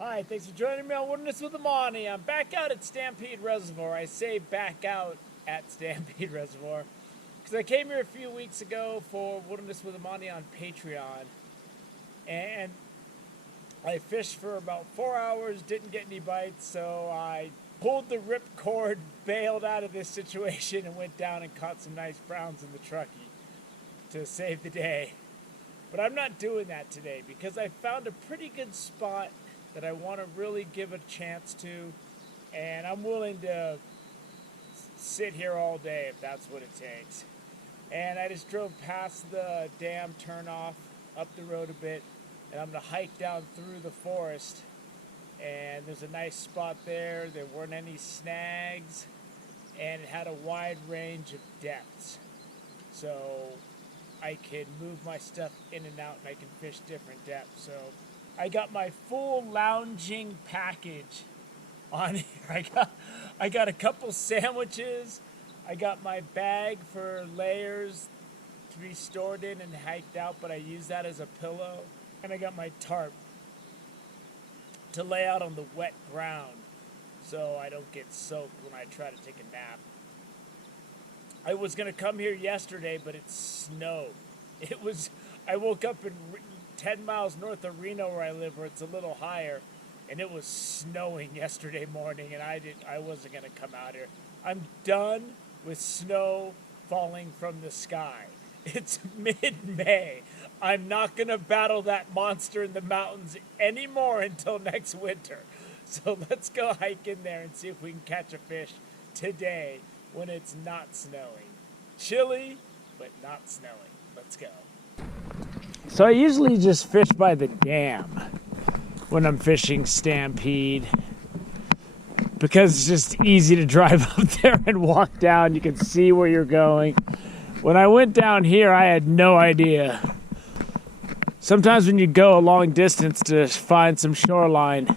Hi, thanks for joining me on Wilderness with Amani. I'm back out at Stampede Reservoir. I say back out at Stampede Reservoir because I came here a few weeks ago for Wilderness with Amani on Patreon, and I fished for about 4 hours, didn't get any bites, so I pulled the ripcord, bailed out of this situation, and went down and caught some nice browns in the truckee to save the day. But I'm not doing that today because I found a pretty good spot that I want to really give a chance to, and I'm willing to sit here all day if that's what it takes. And I just drove past the dam turnoff, up the road a bit, and I'm going to hike down through the forest. And there's a nice spot there. There weren't any snags, and it had a wide range of depths. So I can move my stuff in and out, and I can fish different depths. So I got my full lounging package on here. I got a couple sandwiches. I got my bag for layers to be stored in and hiked out, but I use that as a pillow. And I got my tarp to lay out on the wet ground so I don't get soaked when I try to take a nap. I was going to come here yesterday, but it snowed. I woke up in 10 miles north of Reno where I live, where it's a little higher, and it was snowing yesterday morning, and I wasn't going to come out here. I'm done with snow falling from the sky. It's mid-May. I'm not going to battle that monster in the mountains anymore until next winter. So let's go hike in there and see if we can catch a fish today when it's not snowing. Chilly, but not snowing. Let's go. So I usually just fish by the dam when I'm fishing Stampede because it's just easy to drive up there and walk down. You can see where you're going. When I went down here, I had no idea. Sometimes when you go a long distance to find some shoreline,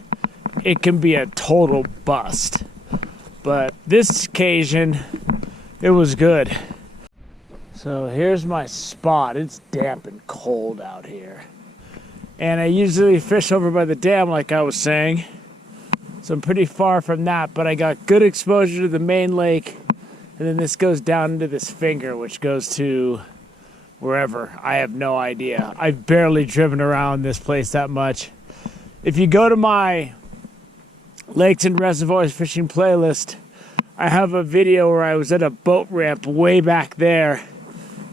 it can be a total bust. But this occasion, it was good. So here's my spot. It's damp and cold out here. And I usually fish over by the dam like I was saying. So I'm pretty far from that, but I got good exposure to the main lake. And then this goes down into this finger, which goes to wherever. I have no idea. I've barely driven around this place that much. If you go to my Lakes and Reservoirs fishing playlist, I have a video where I was at a boat ramp way back there,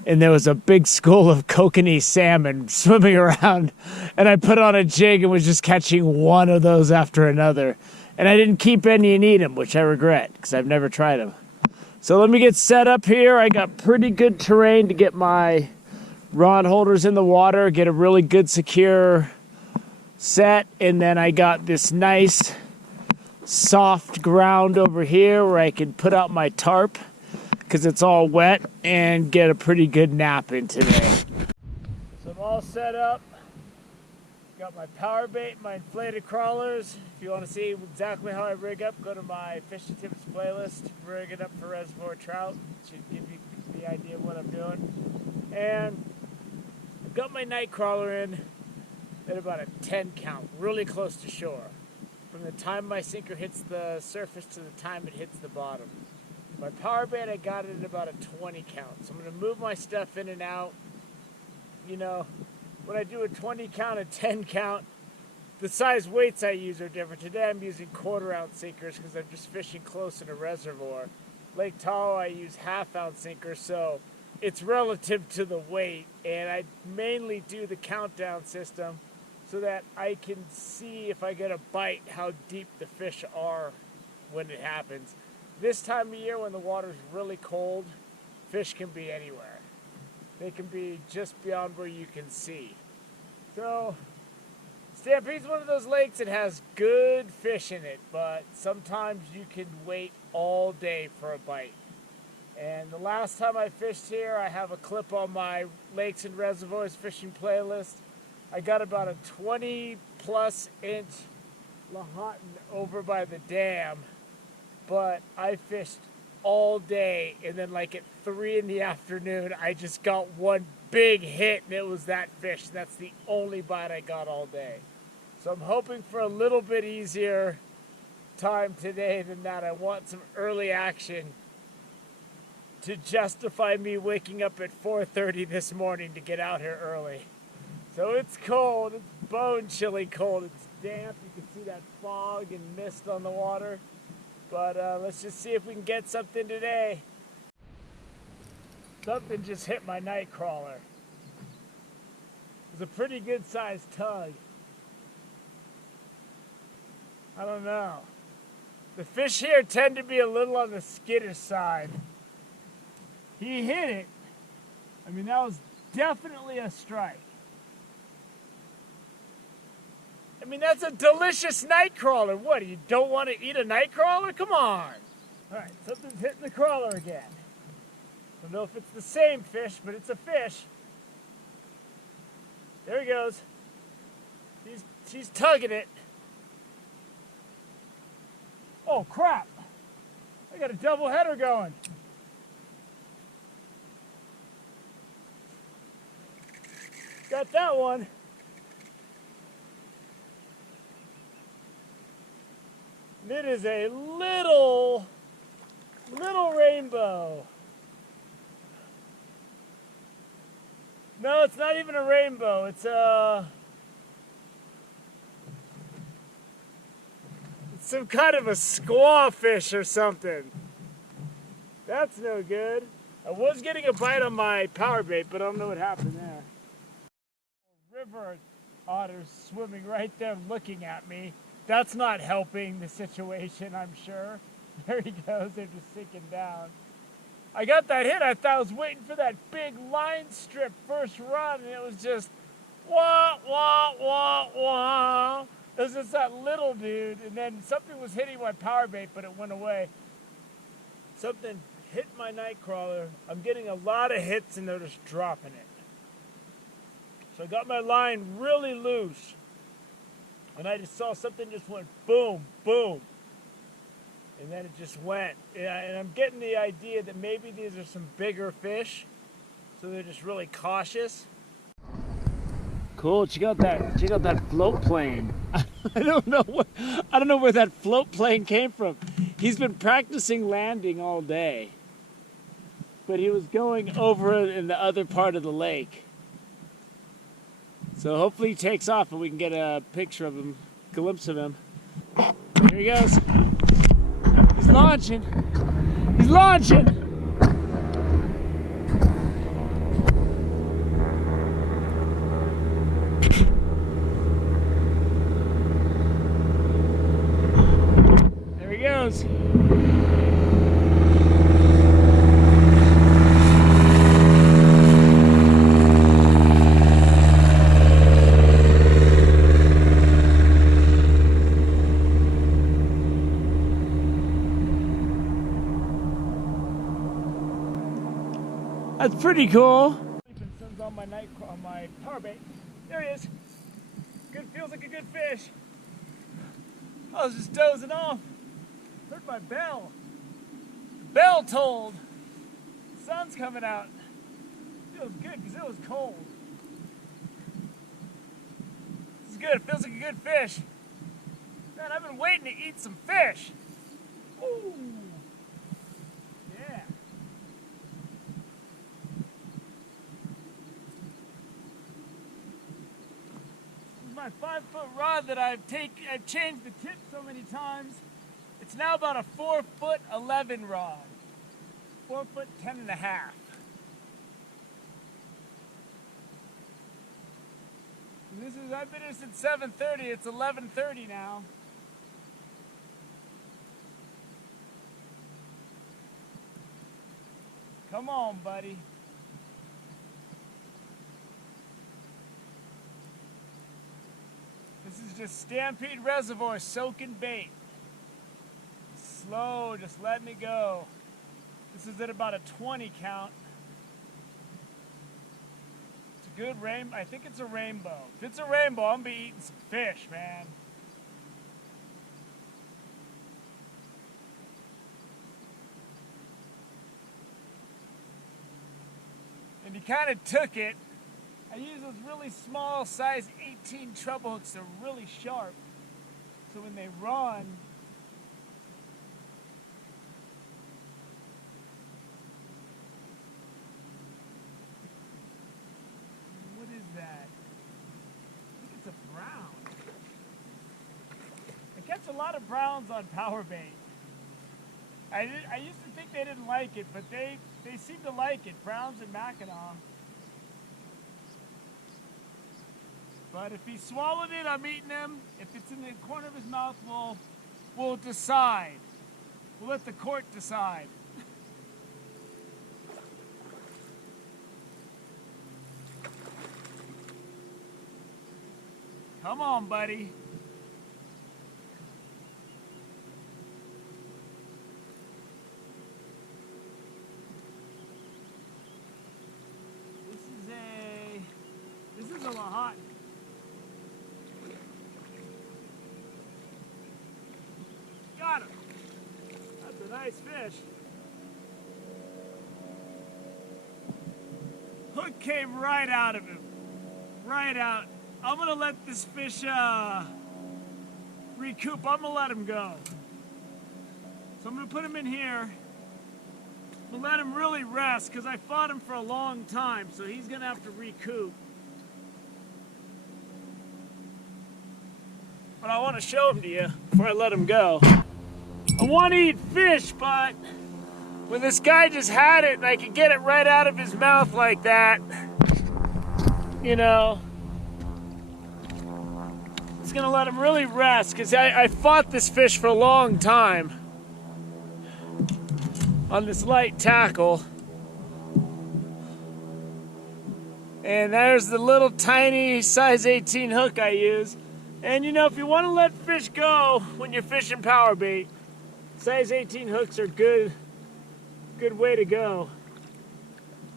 and there was a big school of kokanee salmon swimming around, and I put on a jig and was just catching one of those after another. And I didn't keep any and eat them, which I regret, because I've never tried them. So let me get set up here. I got pretty good terrain to get my rod holders in the water, get a really good secure set, and then I got this nice soft ground over here where I can put out my tarp because it's all wet and get a pretty good nap in today. So I'm all set up. Got my power bait, my inflated crawlers. If you want to see exactly how I rig up, go to my fishing tips playlist. Rig it up for reservoir trout. Should give you the idea of what I'm doing. And I've got my night crawler in at about a 10 count, really close to shore. From the time my sinker hits the surface to the time it hits the bottom. My power bait, I got it at about a 20 count. So I'm going to move my stuff in and out. You know, when I do a 20 count, a 10 count, the size weights I use are different. Today I'm using 1/4 ounce sinkers because I'm just fishing close in a reservoir. Lake Tahoe, I use 1/2 ounce sinkers, so it's relative to the weight. And I mainly do the countdown system so that I can see if I get a bite how deep the fish are when it happens. This time of year when the water's really cold, fish can be anywhere. They can be just beyond where you can see. So Stampede's one of those lakes that has good fish in it, but sometimes you can wait all day for a bite. And the last time I fished here, I have a clip on my Lakes and Reservoirs fishing playlist. I got about a 20 plus inch Lahontan over by the dam, but I fished all day, and then like at 3 in the afternoon, I just got one big hit, and it was that fish. That's the only bite I got all day. So I'm hoping for a little bit easier time today than that. I want some early action to justify me waking up at 4:30 this morning to get out here early. So it's cold, it's bone chilly cold, it's damp, you can see that fog and mist on the water. But let's just see if we can get something today. Something just hit my night crawler. It was a pretty good sized tug. I don't know. The fish here tend to be a little on the skittish side. He hit it. I mean, that was definitely a strike. I mean, that's a delicious night crawler. What, you don't want to eat a night crawler? Come on. All right, something's hitting the crawler again. I don't know if it's the same fish, but it's a fish. There he goes. He's tugging it. Oh, crap. I got a double header going. Got that one. It is a little rainbow. No, it's not even a rainbow. It's some kind of a squaw fish or something. That's no good. I was getting a bite on my power bait, but I don't know what happened there. River otters swimming right there looking at me. That's not helping the situation, I'm sure. There he goes, they're just sinking down. I got that hit, I thought I was waiting for that big line strip first run, and it was just wah, wah, wah, wah. It was just that little dude, and then something was hitting my power bait, but it went away. Something hit my night crawler. I'm getting a lot of hits, and they're just dropping it. So I got my line really loose, and I just saw something just went boom, boom. And then it just went. And I'm getting the idea that maybe these are some bigger fish, so they're just really cautious. Cool, check out that float plane. I don't know where that float plane came from. He's been practicing landing all day, but he was going over in the other part of the lake. So hopefully he takes off and we can get a picture of him, glimpse of him. Here he goes. He's launching. He's launching. There he goes. That's pretty cool. Sun's on my power bait. There he is. Good, feels like a good fish. I was just dozing off. Heard my bell. Bell tolled. Sun's coming out. Feels good because it was cold. This is good. It feels like a good fish. Man, I've been waiting to eat some fish. Ooh. Yeah. My 5-foot rod that I've changed the tip so many times. It's now about a 4'11" rod. 4'10.5". I've been here since 7:30. It's 11:30 now. Come on, buddy. This is just Stampede Reservoir soaking bait. Slow, just let me go. This is at about a 20 count. It's a good rainbow. I think it's a rainbow. If it's a rainbow, I'm gonna be eating some fish, man. And he kind of took it. I use those really small size 18 treble hooks. They're really sharp. So when they run, what is that? I think it's a brown. I catch a lot of browns on power bait. I used to think they didn't like it, but they seem to like it. Browns and Mackinaw. But if he swallowed it, I'm eating him. If it's in the corner of his mouth, we'll decide. We'll let the court decide. Come on, buddy. This is a Lahontan. Got him. That's a nice fish. Hook came right out of him. Right out. I'm gonna let this fish recoup. I'm gonna let him go. So I'm gonna put him in here. I'm gonna let him really rest because I fought him for a long time, so he's gonna have to recoup. But I want to show him to you before I let him go. I want to eat fish, but when this guy just had it and I could get it right out of his mouth like that, you know, it's gonna let him really rest because I fought this fish for a long time on this light tackle. And there's the little tiny size 18 hook I use. And you know, if you want to let fish go when you're fishing power bait, size 18 hooks are good way to go.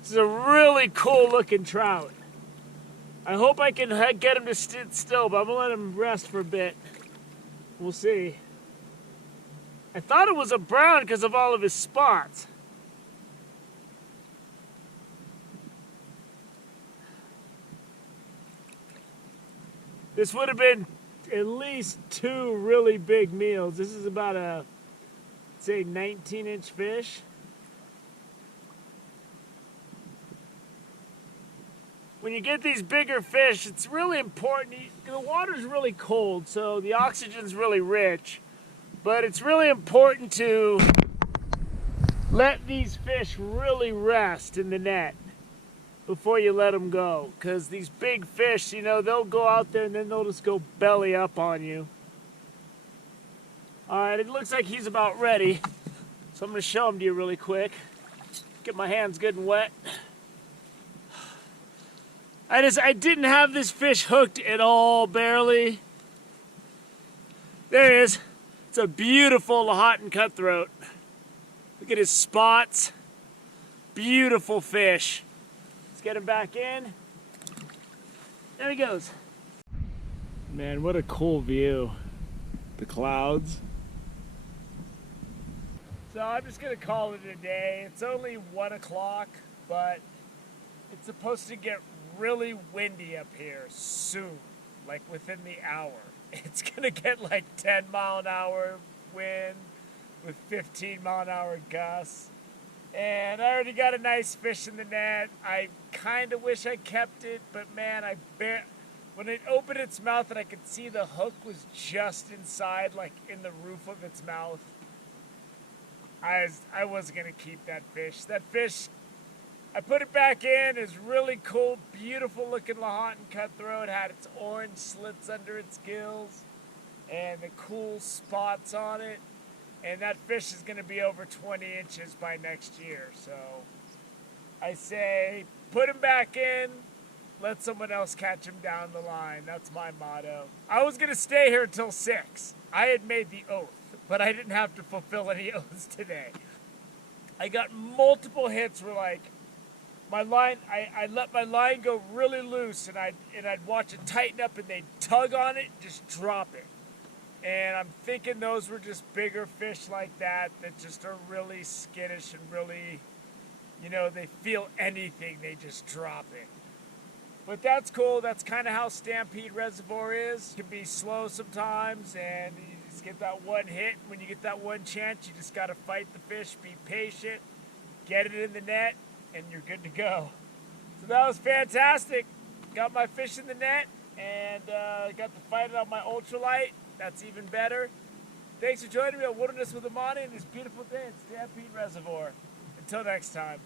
This is a really cool looking trout. I hope I can get him to sit still, but I'm gonna let him rest for a bit. We'll see. I thought it was a brown because of all of his spots. This would have been at least 2 really big meals. This is about a, say, 19-inch fish. When you get these bigger fish, it's really important. The water's really cold, so the oxygen's really rich. But it's really important to let these fish really rest in the net before you let them go, because these big fish, you know, they'll go out there and then they'll just go belly up on you. All right, it looks like he's about ready, so I'm going to show him to you really quick. Get my hands good and wet. I didn't have this fish hooked at all, barely. There he is. It's a beautiful Lahontan cutthroat. Look at his spots. Beautiful fish. Let's get him back in. There he goes. Man, what a cool view. The clouds. So I'm just gonna call it a day. It's only 1 o'clock, but it's supposed to get really windy up here soon, like within the hour. It's gonna get like 10-mile-an-hour wind with 15-mile-an-hour gusts. And I already got a nice fish in the net. I kind of wish I kept it, but man, when it opened its mouth and I could see the hook was just inside, like in the roof of its mouth, I wasn't gonna keep that fish. That fish, I put it back in. It's really cool, beautiful looking Lahontan cutthroat. Had its orange slits under its gills and the cool spots on it. And that fish is going to be over 20 inches by next year. So I say put him back in, let someone else catch him down the line. That's my motto. I was going to stay here until 6. I had made the oath, but I didn't have to fulfill any oaths today. I got multiple hits where like my line, I let my line go really loose and I'd watch it tighten up and they'd tug on it, just drop it. And I'm thinking those were just bigger fish like that just are really skittish and really, you know, they feel anything, they just drop it. But that's cool. That's kind of how Stampede Reservoir is. It can be slow sometimes, and you just get that one hit. When you get that one chance, you just got to fight the fish, be patient, get it in the net, and you're good to go. So that was fantastic. Got my fish in the net, and got to fight it on my ultralight. That's even better. Thanks for joining me on Wilderness with Amani on this beautiful day at Stampede Reservoir. Until next time.